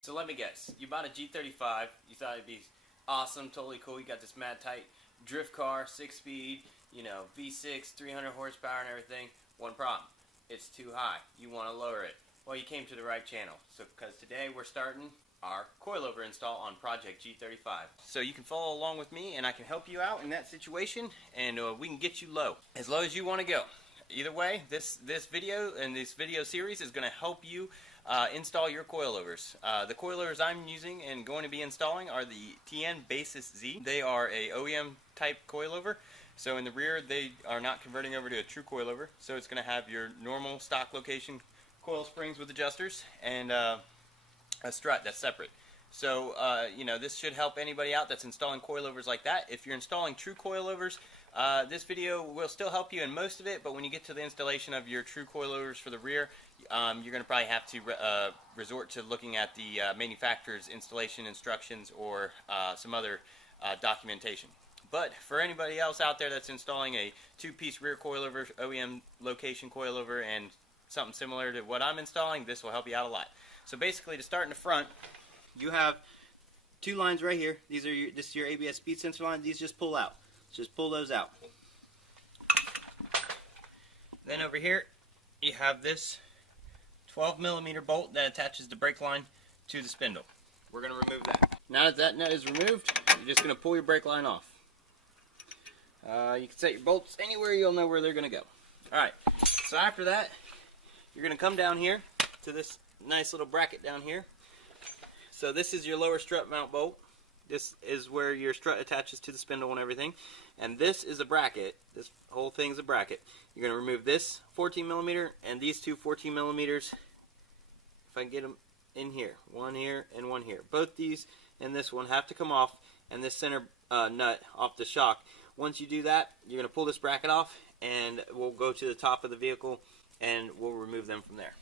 So let me guess, you bought a G35, you thought it'd be awesome, totally cool, you got this mad tight drift car, 6-speed, V6, 300 horsepower and everything. One problem, it's too high, you want to lower it. Well, you came to the right channel, because today we're starting our coilover install on Project G35. So you can follow along with me and I can help you out in that situation, and we can get you low as you want to go. Either way, this video and this video series is going to help you install your coilovers. The coilovers I'm using and going to be installing are the TN Basis Z. They are a OEM type coilover. So in the rear they are not converting over to a true coilover. So it's going to have your normal stock location coil springs with adjusters and a strut that's separate. So this should help anybody out that's installing coilovers like that. If you're installing true coilovers, this video will still help you in most of it, but when you get to the installation of your true coilovers for the rear, you're going to probably have to resort to looking at the manufacturer's installation instructions or some other documentation. But for anybody else out there that's installing a two-piece rear coilover, OEM location coilover, and something similar to what I'm installing, this will help you out a lot. So basically, to start in the front, you have two lines right here. This is your ABS speed sensor line. These just pull out. Just pull those out. Then over here, you have this 12mm bolt that attaches the brake line to the spindle. We're going to remove that. Now that that nut is removed, you're just going to pull your brake line off. You can set your bolts anywhere, you'll know where they're going to go. Alright, so after that, you're going to come down here to this nice little bracket down here. So this is your lower strut mount bolt. This is where your strut attaches to the spindle and everything. And this is a bracket. This whole thing is a bracket. You're going to remove this 14mm and these two 14mm. If I can get them in here. One here and one here. Both these and this one have to come off, and this center nut off the shock. Once you do that, you're going to pull this bracket off, and we'll go to the top of the vehicle and we'll remove them from there.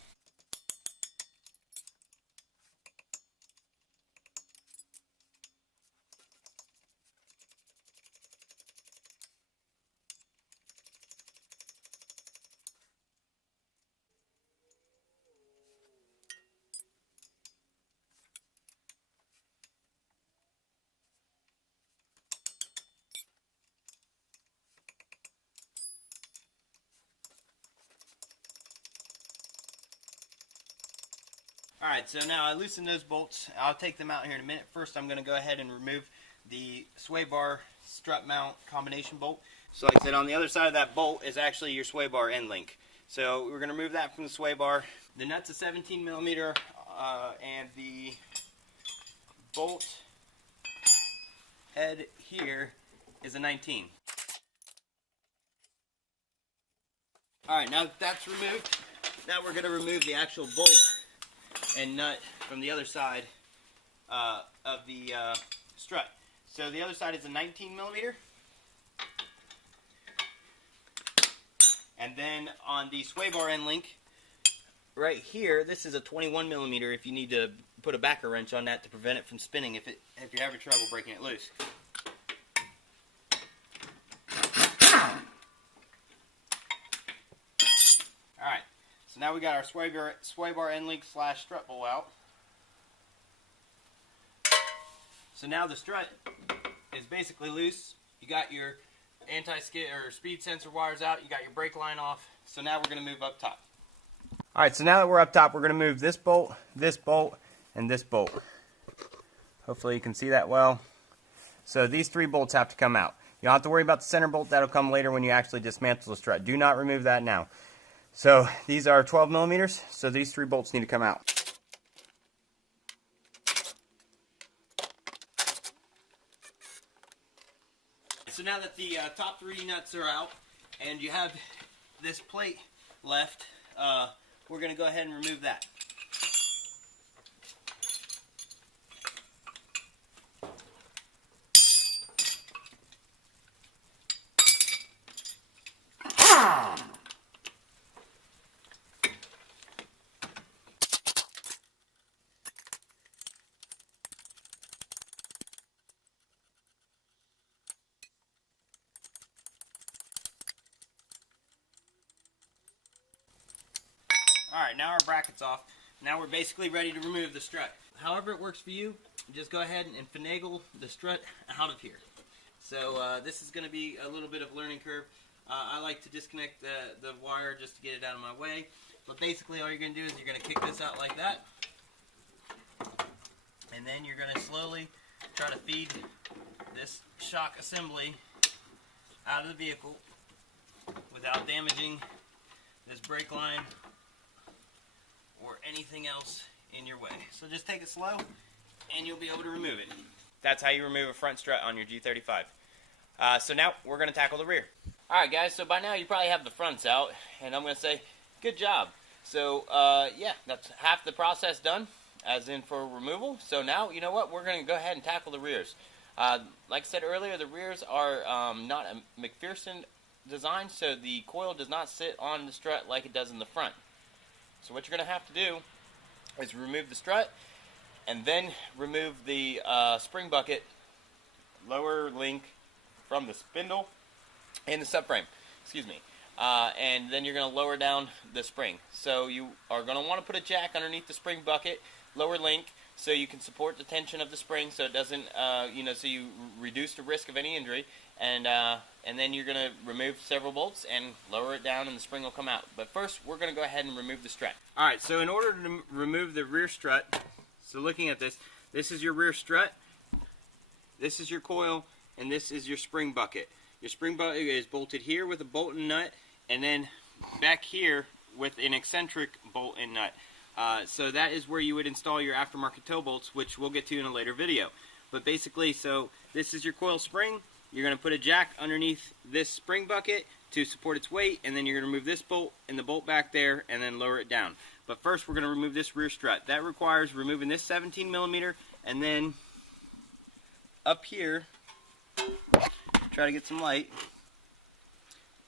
Alright, so now I loosened those bolts. I'll take them out here in a minute. First, I'm going to go ahead and remove the sway bar strut mount combination bolt. So like I said, on the other side of that bolt is actually your sway bar end link. So we're going to remove that from the sway bar. The nut's a 17mm and the bolt head here is a 19. Alright, now that that's removed, now we're going to remove the actual bolt and nut from the other side of the strut. So the other side is a 19mm, and then on the sway bar end link right here, this is a 21mm if you need to put a backer wrench on that to prevent it from spinning if you're having trouble breaking it loose. Alright, so now we got our sway bar end link slash strut bolt out. So now the strut is basically loose. You got your anti-skid or speed sensor wires out. You got your brake line off. So now we're going to move up top. Alright, so now that we're up top, we're going to move this bolt, and this bolt. Hopefully you can see that well. So these three bolts have to come out. You don't have to worry about the center bolt. That'll come later when you actually dismantle the strut. Do not remove that now. So these are 12mm, so these three bolts need to come out. So now that the top three nuts are out and you have this plate left, we're going to go ahead and remove that. Alright, now our bracket's off. Now we're basically ready to remove the strut. however it works for you, just go ahead and finagle the strut out of here. So this is going to be a little bit of a learning curve. I like to disconnect the wire just to get it out of my way. But basically all you're going to do is you're going to kick this out like that. And then you're going to slowly try to feed this shock assembly out of the vehicle without damaging this brake line or anything else in your way. So just take it slow and you'll be able to remove it. That's how you remove a front strut on your G35. So now we're going to tackle the rear. Alright guys, so by now you probably have the fronts out, and I'm going to say good job. So yeah, that's half the process done, as in for removal. So now, you know what, we're going to go ahead and tackle the rears. Like I said earlier, the rears are not a McPherson design, so the coil does not sit on the strut like it does in the front. So what you're going to have to do is remove the strut, and then remove the spring bucket lower link from the spindle and the subframe. Excuse me. And then you're going to lower down the spring. So you are going to want to put a jack underneath the spring bucket, lower link, so you can support the tension of the spring, so it doesn't, so you reduce the risk of any injury. And then you're going to remove several bolts and lower it down, and the spring will come out. But first, we're going to go ahead and remove the strut. All right. So in order to remove the rear strut, so looking at this, this is your rear strut, this is your coil, and this is your spring bucket. Your spring bucket is bolted here with a bolt and nut, and then back here with an eccentric bolt and nut. So that is where you would install your aftermarket toe bolts, which we'll get to in a later video. But basically, so this is your coil spring. You're going to put a jack underneath this spring bucket to support its weight, and then you're going to remove this bolt and the bolt back there, and then lower it down. But first, we're going to remove this rear strut. That requires removing this 17 millimeter, and then up here, try to get some light.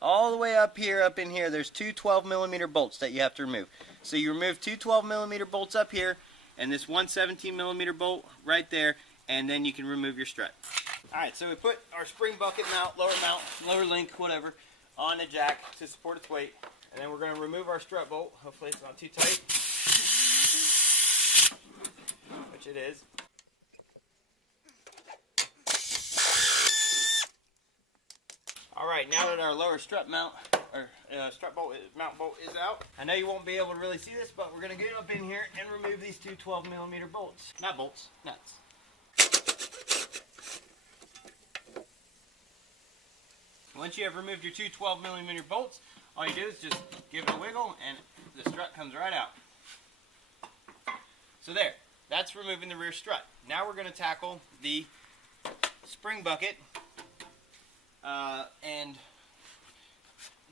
All the way up here, up in here, there's two 12 millimeter bolts that you have to remove. So you remove two 12 millimeter bolts up here, and this one 17 millimeter bolt right there, and then you can remove your strut. Alright, so we put our spring bucket mount, lower link, whatever, on the jack to support its weight. And then we're going to remove our strut bolt. Hopefully it's not too tight, which it is. Alright, now that our lower strut mount, or mount bolt is out, I know you won't be able to really see this, but we're going to get up in here and remove these two 12 millimeter bolts. Not bolts, nuts. Once you have removed your two 12 millimeter bolts, all you do is just give it a wiggle and the strut comes right out. So there, that's removing the rear strut. Now we're going to tackle the spring bucket and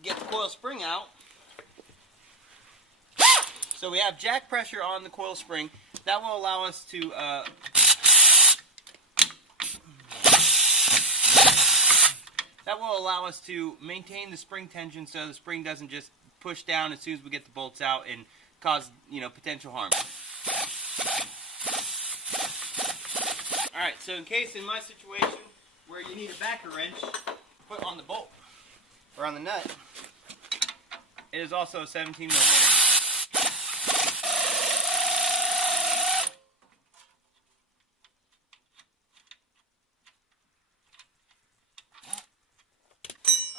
get the coil spring out. So we have jack pressure on the coil spring. That will allow us to maintain the spring tension, so the spring doesn't just push down as soon as we get the bolts out and cause, potential harm. Alright, so in my situation where you need a backer wrench put on the bolt or on the nut, it is also a 17 millimeter.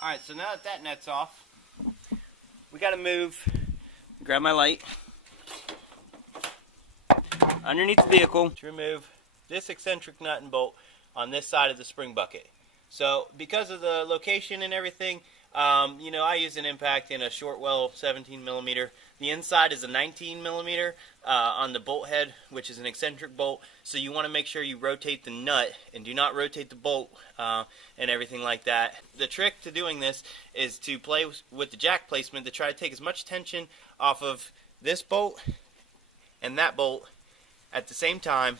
Alright, so now that nut's off, we got to move, grab my light, underneath the vehicle to remove this eccentric nut and bolt on this side of the spring bucket. So because of the location and everything, I use an impact in a short well 17 millimeter. The inside is a 19 millimeter on the bolt head, which is an eccentric bolt. So you want to make sure you rotate the nut and do not rotate the bolt and everything like that. The trick to doing this is to play with the jack placement to try to take as much tension off of this bolt and that bolt at the same time,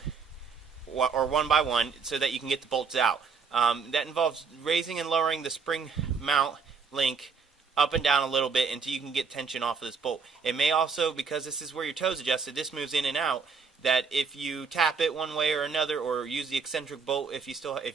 or one by one, so that you can get the bolts out. That involves raising and lowering the spring mount link up and down a little bit until you can get tension off of this bolt. It may also, because this is where your toe's adjusted, this moves in and out, that if you tap it one way or another, or use the eccentric bolt, if you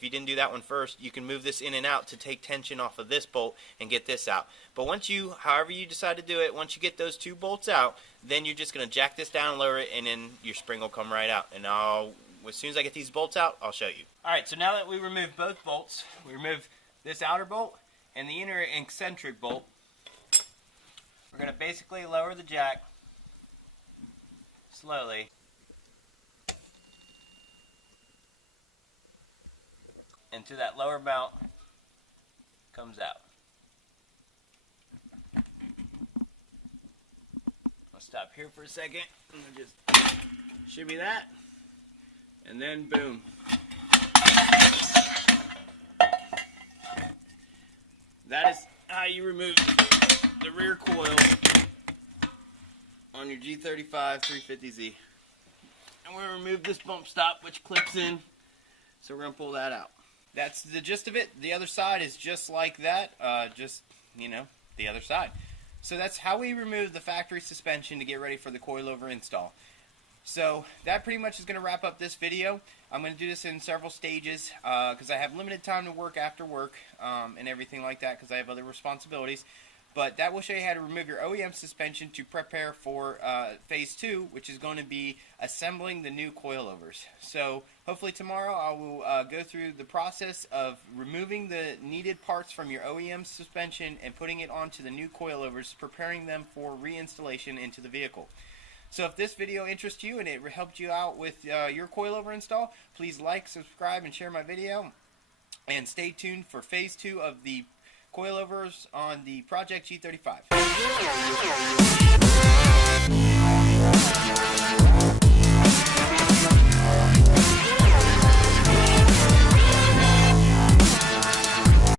didn't do that one first, you can move this in and out to take tension off of this bolt and get this out. But once you, however you decide to do it, once you get those two bolts out, then you're just going to jack this down, lower it, and then your spring will come right out. And as soon as I get these bolts out, I'll show you. Alright, so now that we removed both bolts, we removed this outer bolt and the inner eccentric bolt, we're going to basically lower the jack slowly until that lower mount comes out. I'll stop here for a second and just shimmy that, and then boom. That is how you remove the rear coil on your G35 350Z. And we're going to remove this bump stop, which clips in, so we're going to pull that out. That's the gist of it. The other side is just like that, the other side. So that's how we remove the factory suspension to get ready for the coilover install. So that pretty much is going to wrap up this video. I'm going to do this in several stages because I have limited time to work after work and everything like that because I have other responsibilities. But that will show you how to remove your OEM suspension to prepare for phase 2, which is going to be assembling the new coilovers. So hopefully tomorrow I will go through the process of removing the needed parts from your OEM suspension and putting it onto the new coilovers, preparing them for reinstallation into the vehicle. So if this video interests you and it helped you out with your coilover install, please like, subscribe, and share my video. And stay tuned for phase 2 of the coilovers on the Project G35.